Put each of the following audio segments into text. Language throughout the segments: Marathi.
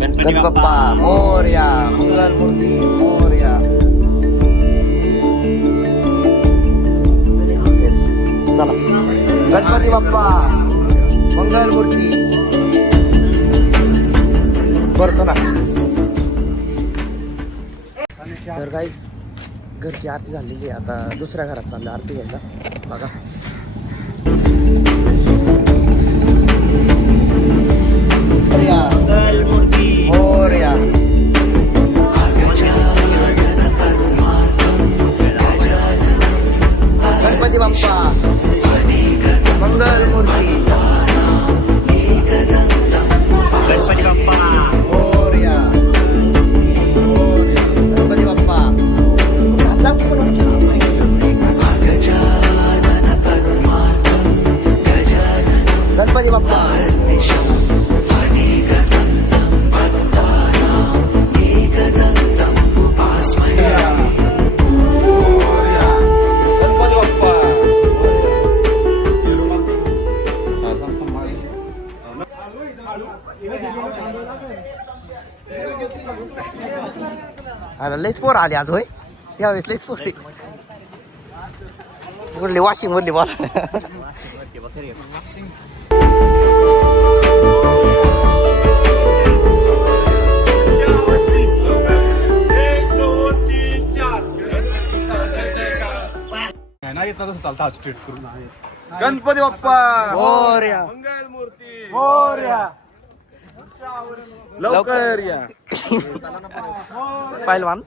गणपती बाप्पा मोरया. मंगल मूर्ती मोरया. चला गणपती बाप्पा मंगल मूर्ती करतो ना. तर गाईस घरची आरती झालेली आहे. आता दुसऱ्या घरात चाललं आरती घ्यायला. बघा मोरया. गणपती बाप्पा मंगल मूर्ती. गणपती बाप्पा मोरया. गणपती बाप्पा. गणपती बाप्पा. अरे लईच पोर आली आज होय. यावेळेस लईच पोर बोलली वॉशिंग बोलली बॉल. गणपती बाप्पा मोरया. मंगल मूर्ती मोरया. लवकर या. पहिलवान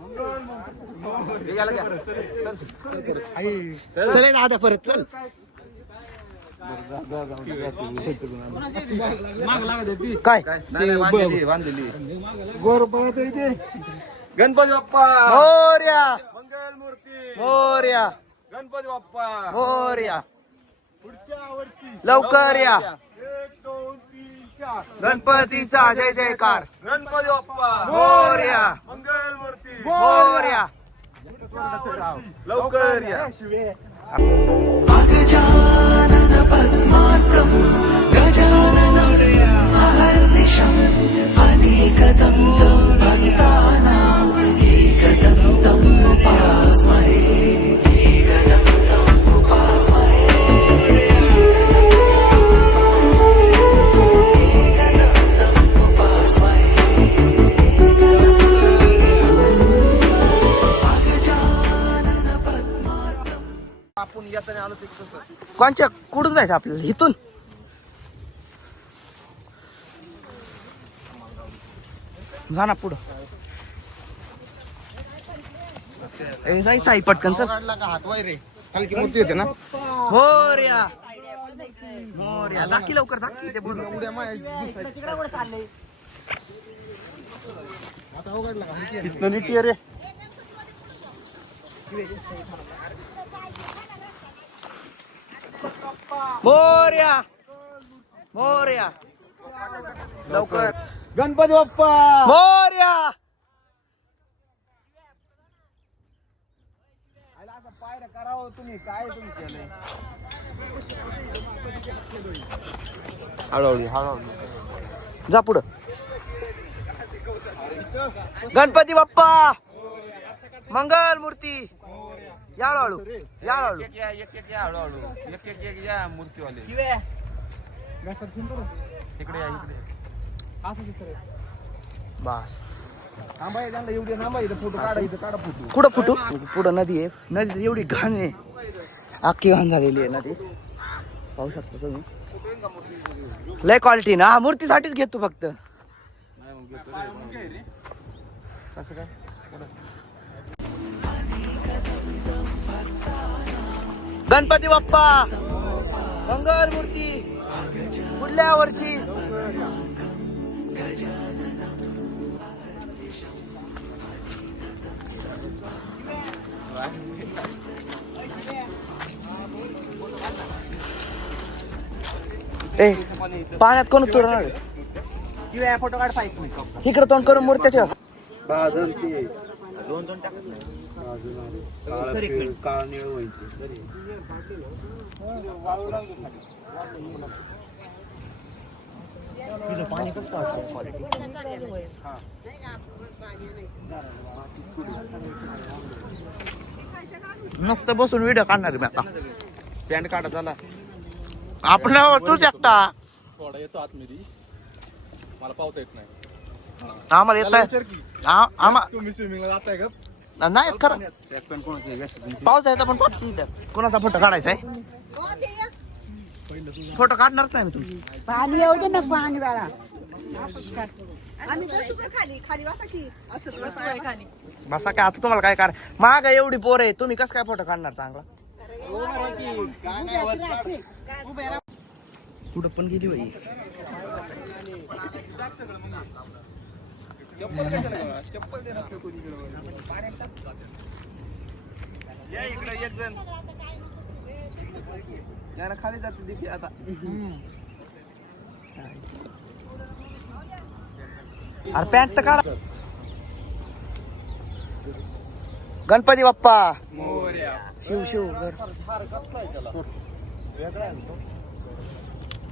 चल ना आता परत चल. काय बांधलेली गणपती बाप्पा मोरया. मंगल मूर्ती मोरया. गणपती बाप्पा मोरया. पुढच्या वर्षी लवकर या. 1 2 3 4 गणपतीचा जय जयकार. गणपती बाप्पा मोरया. मंगल मूर्ती मोरया. लवकर या. गजानन पद्मार्कं गजाननं अहर्निशम् अनेकदन्तं भक्तानां एकदन्तं उपास्महे. एकदन्तं उपास्महे. एकदन्तं उपास्महे. आपण येताना आलो तिकडं कोणच्या कुठून जायचं आपल्याला इथून. जा ना पुढं. जाई साई पटकन चल. हात वाय रे हलकी मूर्ती येते ना. मोरया. मोरया. जाकी लवकर जाकी ते बोल. उड्या माय इथनं नीट ये रे. मोरया. मोरया. लवकर. गणपती बाप्पा मोरया. पायऱ्या करावं तुम्ही काय तुम्ही केलंय. हळूहळू हळूहळू जा पुढं. गणपती बाप्पा मंगल मूर्ती. या हळूहळू. या हळूहळू. एक या हळूहळू एक या मूर्तीवाले तिकडे या इकडे. बस. थांबा त्यांना एवढे थांबा. इथं फोटो काढा. इथं काढा फोटो. कुठं फुटू. पुढं नदी आहे. नदी एवढी घाण आहे. अख्खी घाण झालेली आहे नदी. पाहू शकता तुम्ही. लय क्वालिटी ना. हा मूर्तीसाठीच घेतो फक्त. गणपती बाप्पा मंगल मूर्ती. पुढल्या वर्षी. ए पाण्यात कोण उतरणार. फोटो काढ. इकडे तोंड करून मूर्त्या ठेवा. पाणी कसं वाटतं क्वालिटी? नुसतं बसून व्हिडिओ काढणार मी आता. पॅन्ट काढा झाला. आपण तूच एकटा. थोडा येतो आतमध्ये. मला पावता येत नाही. आम्हाला येत विचार की आम्हा तुम्ही स्विमिंगला जाताय का? नाही खरं पाऊस आहे पण पाऊस कोणाचा फोटो काढायचा आहे? फोटो काढणारच नाही मी तुम्ही. पाणी येऊ दे ना पाणी बाळा. बसा काय आता तुम्हाला काय कर माग एवढी पोर आहे तुम्ही कसं काय फोटो काढणार चांगला? कुठं पण गेली बाई. या इकडे एक जण खाली जाते दिकी आता. अरे पॅन्ट तर काढा. गणपती बाप्पा शिव शिव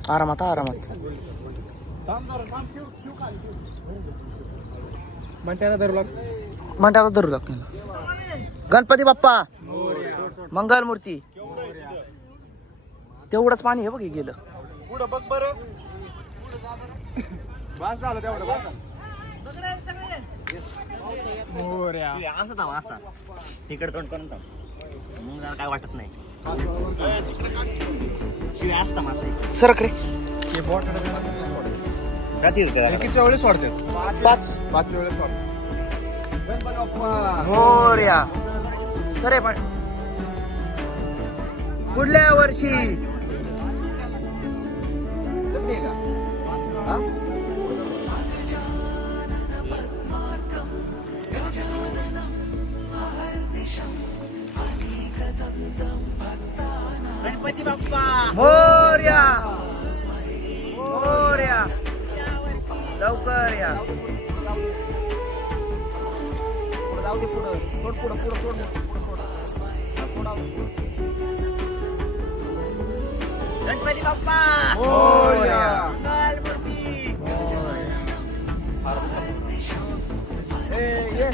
आरामात आरामात. म्हणत्याला धरू लाग. म्हणतात धरू लागतो. गणपती बाप्पा मंगल मूर्ती. तेवढंच पाणी आहे बघ हे गेलं. पुढं बघ बरं. बस झालं तेवढं बस. इकडे तोंड करून मग जरा काय वाटत नाही. असता मासे सरक रे. हे बॉटल जातील का? किती वेळेस वाढतात? 5 वेळेस वाढतात. गणपती बाप्पा मोरया. सरे पण पुढल्या वर्षी जमली का? हा? गणपती बाप्पा मोरया मोरया लवकर या. पुढं जाऊ दे पुढं. पुढं. गणपती बाप्पा मोरया. ये.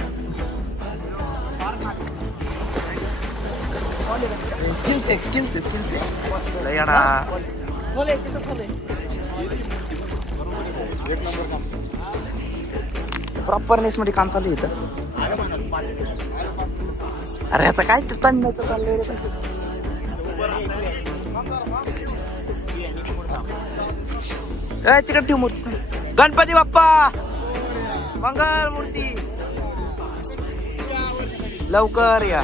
स्किल्स लय येडा. प्रॉपरनेस मध्ये काम चालू आहे इथं. अरे आता काय ते तन्मयचं चाललंय रे. तिकडे ठेव मूर्ती. गणपती बाप्पा मंगल मूर्ती लवकर या.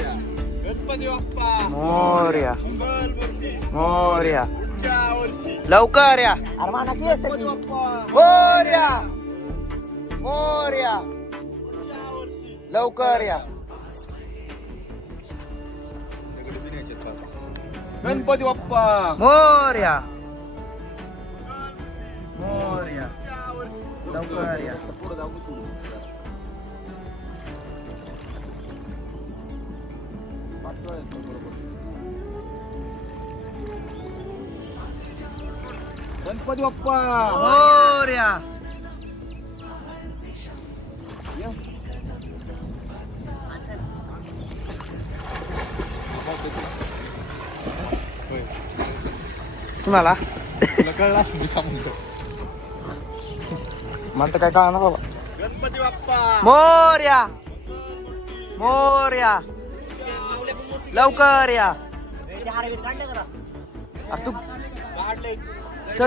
गणपती बाप्पा मोरया मोरया लवकर या. अरे माना की मोरया मोरया लवकर या. गणपती बाप्पा मोरया मोरया लवकर या. पुढे जाऊ दे पुढे. गणपती बाप्पा मोरया तुम्हाला तुला कळलं असेल मी का म्हणतो. मला तर काय कळणार ना बाबा. गणपती बाप्पा मोरया मोरया लवकर या. अरे तू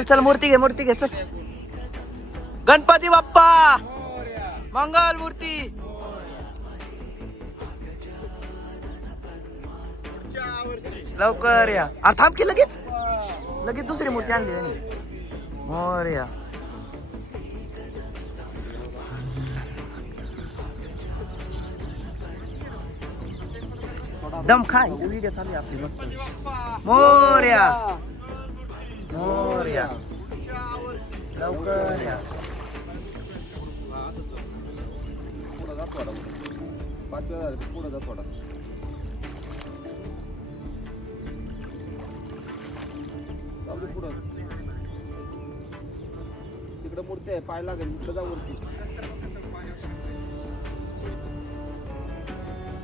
चल मूर्ती घे चल. गणपती बाप्पा मंगल मूर्ती लवकर या. अरे थांब की लगेच दुसरी मूर्ती आणली त्यांनी. मोरया दम खा. व्हिडिओ चालू आहे आपली मस्त. मोरया मोरया लवकर या. पुढे जा थोडा. 5 वेळा पुढे जा थोडा. पुढं तिकडे तिथं मूर्ती आहे पाय लागेल तिथं जाऊ वरती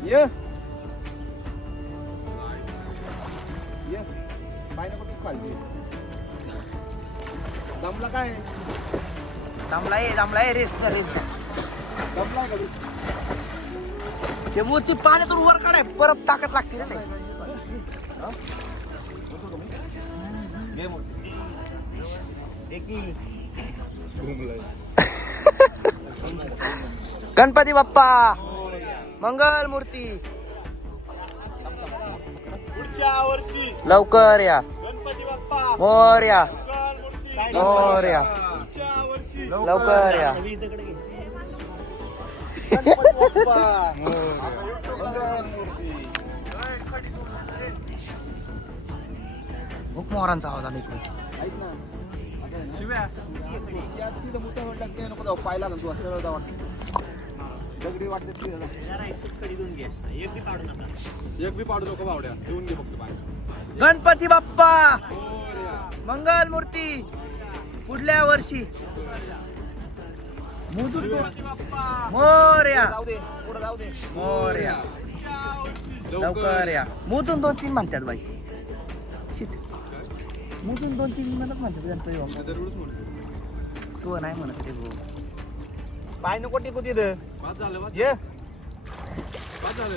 ये ये पाय नको तू खाली दमला काय दमला रेस्ट दमला गडी ते मूर्ती पाण्यातून वर काढाय परत ताकद लागते रे घे मूर्ती गणपती बाप्पा मंगल मूर्ती पुढच्या वर्षी लवकर या गणपती बाप्पा मोरया मूर्ती मोरया पुढच्या वर्षी लवकर या गणपती बाप्पा मूर्ती खूप मोरांचा आवाज आला इकडे ऐक ना शिव्या या तिथं मोठं म्हटलं ते नको जाऊ पाय लागेल तू असं जाऊ वाटतं दगडी वाटते तुझ्याला एक बी पाडू नको बावड्या देऊन घे फक्त पाय गणपती बाप्पा मंगल मूर्ती पुढल्या वर्षी मोरया जाऊ दे पुढे जाऊ दे मोरया लवकर या मोजून 2-3 म्हणतात बाई शिट मोजून 2-3 म्हणतात गणपती बाप्पा तू नाही म्हणत ते भाऊ पाय नको टिकू तिथं पाच झालं ये पाच झालं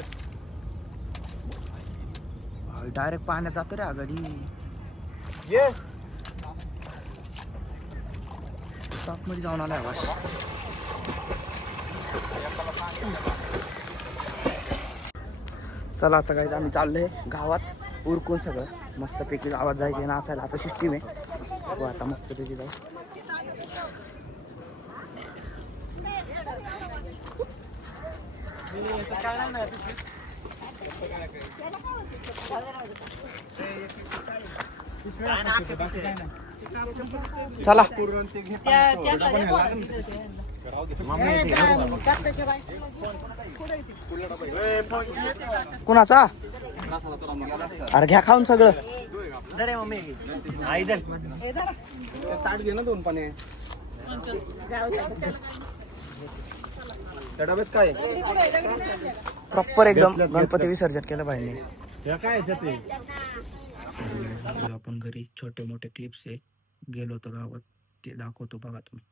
डायरेक्ट पाण्यात जातो रे आघाडी ये स्टॉप मध्ये जाऊन आलाय आवाज चला आता काय आम्ही चाललोय गावात उरकून सगळं मस्तपैकी गावात जायचे नाचायला आता सिस्टीम आहे हो आता मस्तपैकी जाऊ चला कुणाचा अरे घ्या खाऊन सगळं ताट घे ना दोन पाणी त्या डब्यात काय प्रॉपर एकदम गणपती विसर्जन केलं पाहिजे आपण घरी छोटे मोठे क्लिप्स आहे गेलो होतो गावात ते दाखवतो बघा तुम्ही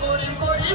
गोरी गोरी